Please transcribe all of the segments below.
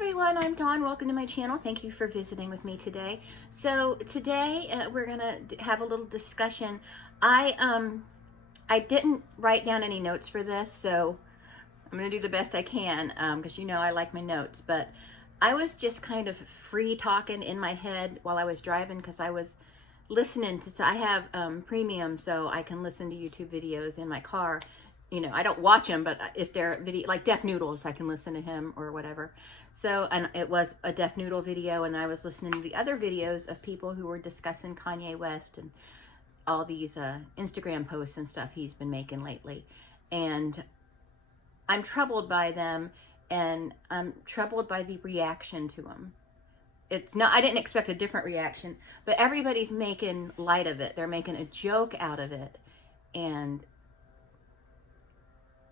everyone, I'm Dawn. Welcome to my channel. Thank you for visiting with me today. So today we're gonna have a little discussion. I didn't write down any notes for this, so I'm gonna do the best I can because you know I like my notes. But I was just kind of free talking in my head while I was driving because I was listening to. I have premium, so I can listen to YouTube videos in my car. You know, I don't watch him, but if they're video like Deaf Noodles, I can listen to him or whatever. So, and it was a Deaf Noodle video, and I was listening to the other videos of people who were discussing Kanye West and all these Instagram posts and stuff he's been making lately. And I'm troubled by them, and I'm troubled by the reaction to them. It's not, I didn't expect a different reaction, but everybody's making light of it. They're making a joke out of it. And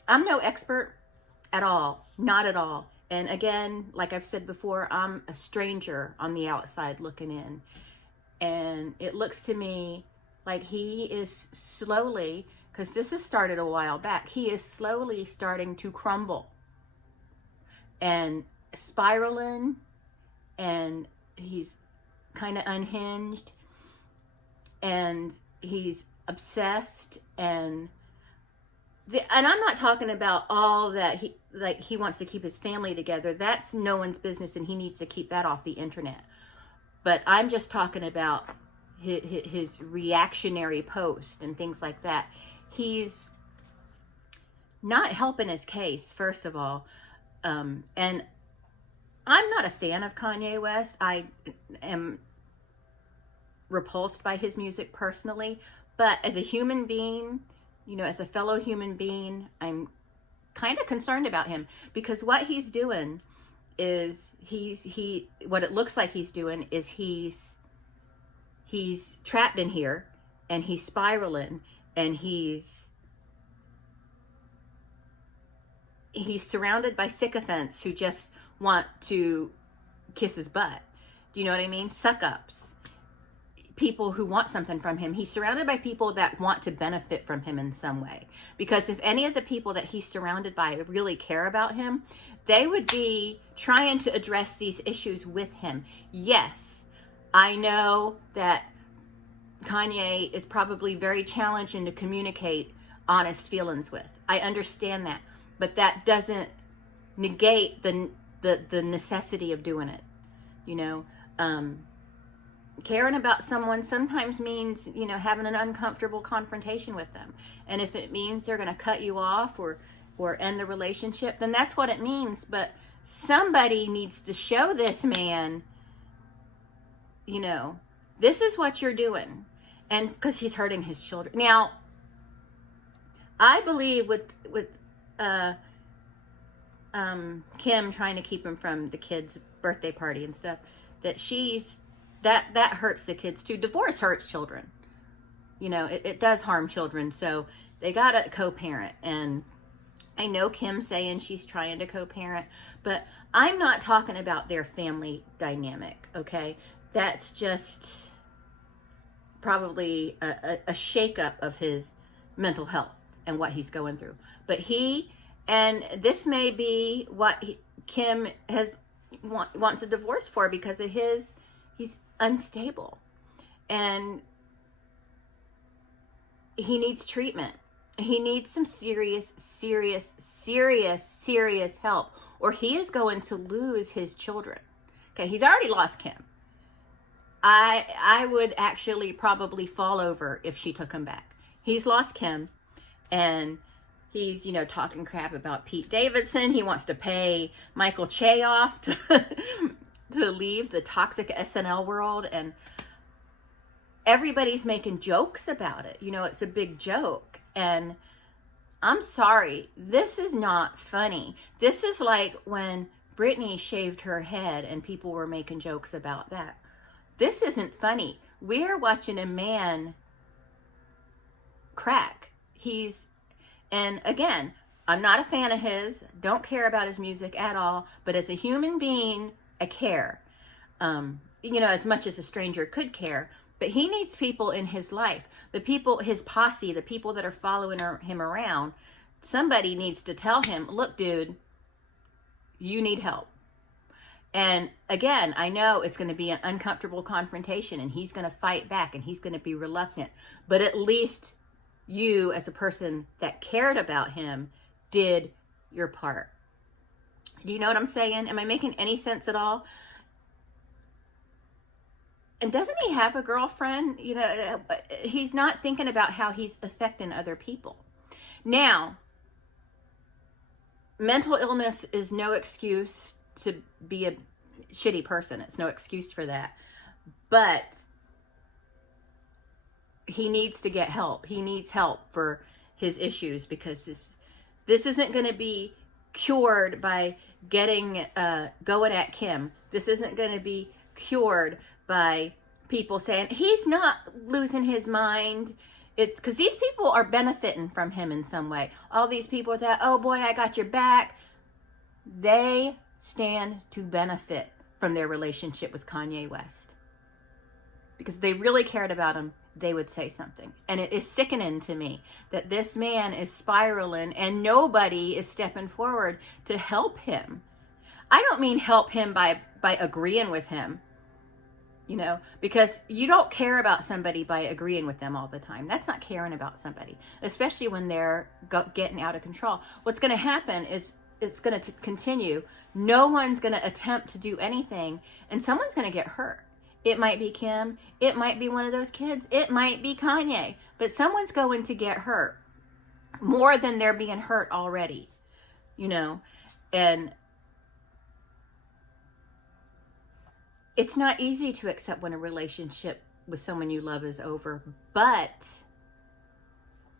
I'm no expert at all, not at all. And again, like I've said before, I'm a stranger on the outside looking in. And it looks to me like he is slowly, because this has started a while back, he is slowly starting to crumble and spiraling, and he's kind of unhinged, and he's obsessed, and I'm not talking about all that he wants to keep his family together. That's no one's business, and he needs to keep that off the internet. But I'm just talking about his reactionary post and things like that. He's not helping his case, first of all. And I'm not a fan of Kanye West. I am repulsed by his music personally. But as a human being, you know, as a fellow human being, I'm kind of concerned about him, because what he's doing is what it looks like he's doing is he's trapped in here, and he's spiraling, and he's surrounded by sycophants who just want to kiss his butt. Do you know what I mean? Suck-ups. People who want something from him. He's surrounded by people that want to benefit from him in some way. Because if any of the people that he's surrounded by really care about him, they would be trying to address these issues with him. Yes, I know that Kanye is probably very challenging to communicate honest feelings with. I understand that. But that doesn't negate the necessity of doing it. You know, caring about someone sometimes means, you know, having an uncomfortable confrontation with them. And if it means they're going to cut you off or end the relationship, then that's what it means. But somebody needs to show this man, you know, this is what you're doing. And because he's hurting his children. Now, I believe with Kim trying to keep him from the kids' birthday party and stuff, that that hurts the kids too. Divorce hurts children. You know, it does harm children. So they got to co-parent. And I know Kim's saying she's trying to co-parent, but I'm not talking about their family dynamic, okay? That's just probably a shakeup of his mental health and what he's going through. But and this may be what Kim wants a divorce for, because of he's unstable, and he needs treatment. He needs some serious help, or he is going to lose his children. Okay, he's already lost Kim. I would actually probably fall over if she took him back. He's lost Kim, and he's, you know, talking crap about Pete Davidson. He wants to pay Michael Che off to leave the toxic SNL world, and everybody's making jokes about it. You know, it's a big joke, and I'm sorry, this is not funny. This is like when Britney shaved her head and people were making jokes about that. This isn't funny. We're watching a man crack. And again, I'm not a fan of his, don't care about his music at all, but as a human being, I care. You know, as much as a stranger could care. But he needs people in his life. The people, his posse, the people that are following him around, somebody needs to tell him, look, dude, you need help. And again, I know it's going to be an uncomfortable confrontation, and he's going to fight back, and he's going to be reluctant. But at least you, as a person that cared about him, did your part. Do you know what I'm saying? Am I making any sense at all? And doesn't he have a girlfriend? You know, he's not thinking about how he's affecting other people. Now, mental illness is no excuse to be a shitty person. It's no excuse for that. But he needs to get help. He needs help for his issues, because this isn't going to be cured by going at Kim. This isn't going to be cured by people saying he's not losing his mind. It's because these people are benefiting from him in some way. All these people that, oh boy, I got your back, they stand to benefit from their relationship with Kanye West. Because if they really cared about him, they would say something. And it is sickening to me that this man is spiraling and nobody is stepping forward to help him. I don't mean help him by agreeing with him, you know, because you don't care about somebody by agreeing with them all the time. That's not caring about somebody, especially when they're getting out of control. What's going to happen is it's going to continue. No one's going to attempt to do anything, and someone's going to get hurt. It might be Kim. It might be one of those kids. It might be Kanye. But someone's going to get hurt more than they're being hurt already, you know. And it's not easy to accept when a relationship with someone you love is over. But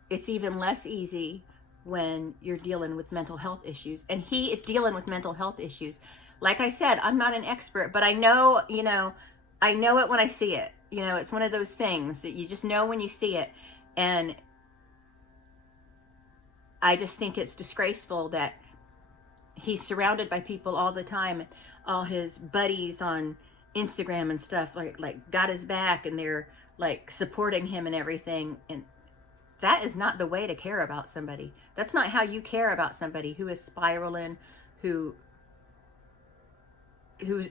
it's even less easy when you're dealing with mental health issues. And he is dealing with mental health issues. Like I said, I'm not an expert, but I know, you know, I know it when I see it. You know, it's one of those things that you just know when you see it. And I just think it's disgraceful that he's surrounded by people all the time. All his buddies on Instagram and stuff like got his back, and they're like supporting him and everything. And that is not the way to care about somebody. That's not how you care about somebody who is spiraling, whose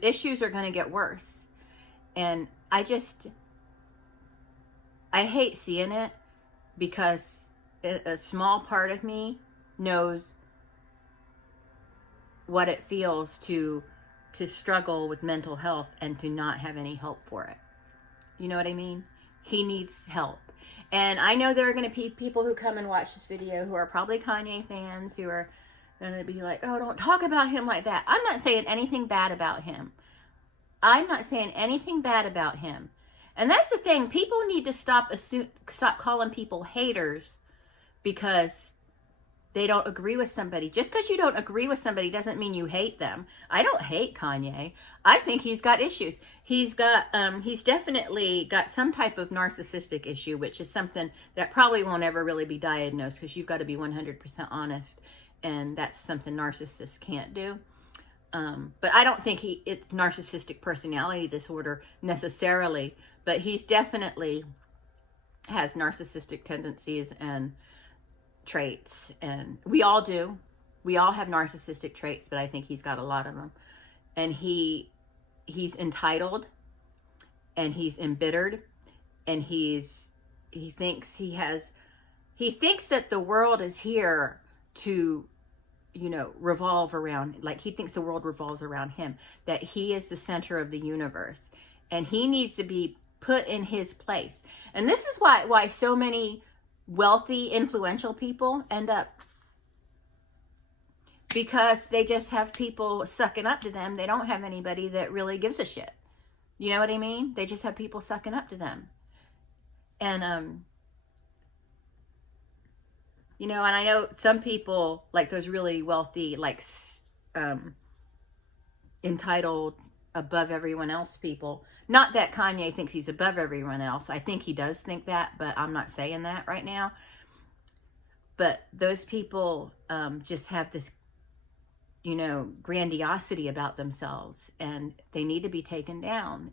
issues are going to get worse. And I hate seeing it, because a small part of me knows what it feels to struggle with mental health and to not have any help for it. You know what I mean? He needs help. And I know there are going to be people who come and watch this video who are probably Kanye fans, who are going to be like, oh, don't talk about him like that. I'm not saying anything bad about him. I'm not saying anything bad about him. And that's the thing. People need to stop calling people haters because they don't agree with somebody. Just because you don't agree with somebody doesn't mean you hate them. I don't hate Kanye. I think he's got issues. He's definitely got some type of narcissistic issue, which is something that probably won't ever really be diagnosed, because you've got to be 100% honest, and that's something narcissists can't do. But I don't think it's narcissistic personality disorder necessarily, but he's definitely has narcissistic tendencies and traits, and we all do. We all have narcissistic traits, but I think he's got a lot of them. And he's entitled, and he's embittered, and he thinks that the world is here to, you know, revolve around, like he thinks the world revolves around him, that he is the center of the universe, and he needs to be put in his place. And this is why so many wealthy, influential people end up, because they just have people sucking up to them. They don't have anybody that really gives a shit. You know what I mean? They just have people sucking up to them. And, you know, and I know some people, like those really wealthy, like entitled, above everyone else people. Not that Kanye thinks he's above everyone else. I think he does think that, but I'm not saying that right now. But those people just have this, you know, grandiosity about themselves, and they need to be taken down.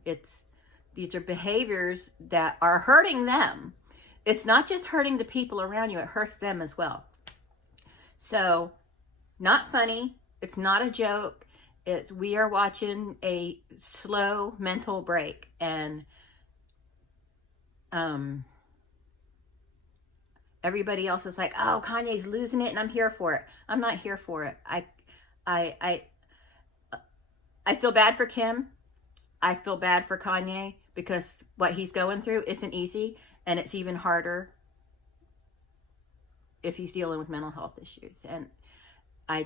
These are behaviors that are hurting them. It's not just hurting the people around you, it hurts them as well. So, not funny. It's not a joke. We are watching a slow mental break, and everybody else is like, oh, Kanye's losing it and I'm here for it. I'm not here for it. I feel bad for Kim. I feel bad for Kanye, because what he's going through isn't easy, and it's even harder if he's dealing with mental health issues. And I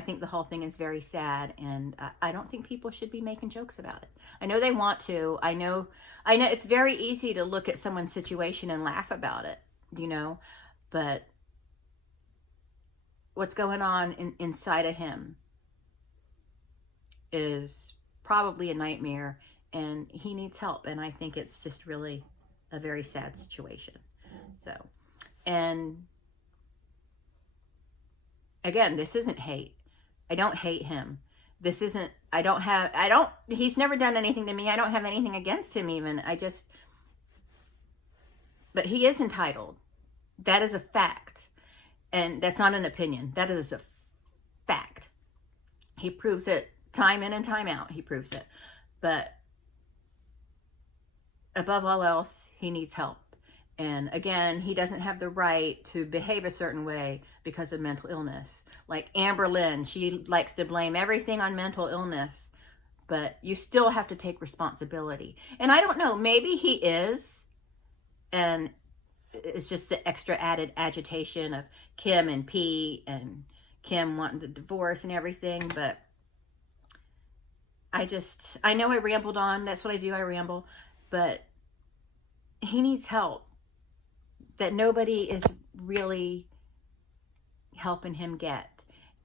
think the whole thing is very sad, and I don't think people should be making jokes about it. I know they want to. I know it's very easy to look at someone's situation and laugh about it, but what's going on inside of him is probably a nightmare, and he needs help. And I think it's just really a very sad situation. So, and again, this isn't hate. I don't hate him. This isn't, he's never done anything to me. I don't have anything against him even. But he is entitled. That is a fact. And that's not an opinion. That is a fact. He proves it time in and time out. He proves it. But above all else, he needs help. And again, he doesn't have the right to behave a certain way because of mental illness. Like Amber Lynn, she likes to blame everything on mental illness, but you still have to take responsibility. And I don't know, maybe he is, and it's just the extra added agitation of Kim and Pete and Kim wanting the divorce and everything. But I know I rambled on. That's what I do. I ramble. But he needs help that nobody is really helping him get.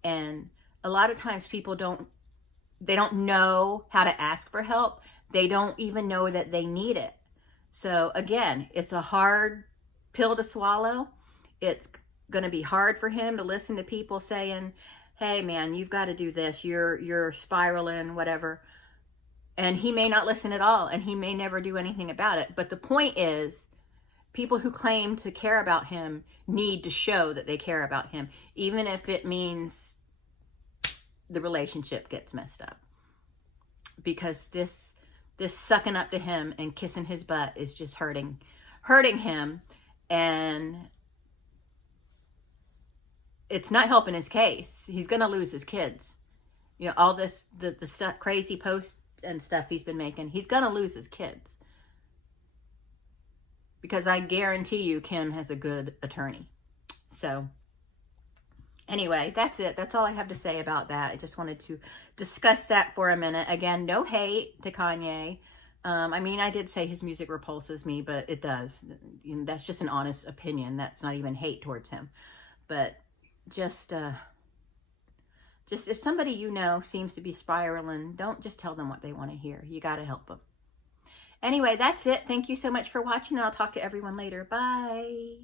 And a lot of times people don't know how to ask for help. They don't even know that they need it. So again, it's a hard pill to swallow. It's going to be hard for him to listen to people saying, hey man, you've got to do this. You're spiraling, whatever. And he may not listen at all, and he may never do anything about it. But the point is, people who claim to care about him need to show that they care about him, even if it means the relationship gets messed up. Because this sucking up to him and kissing his butt is just hurting him, and it's not helping his case. He's gonna lose his kids. All this the stuff, crazy posts and stuff he's been making. He's gonna lose his kids. Because I guarantee you Kim has a good attorney. So anyway, that's it. That's all I have to say about that. I just wanted to discuss that for a minute. Again, no hate to Kanye. I did say his music repulses me, but it does. That's just an honest opinion. That's not even hate towards him. But just if somebody seems to be spiraling, don't just tell them what they want to hear. You got to help them. Anyway, that's it. Thank you so much for watching. I'll talk to everyone later. Bye.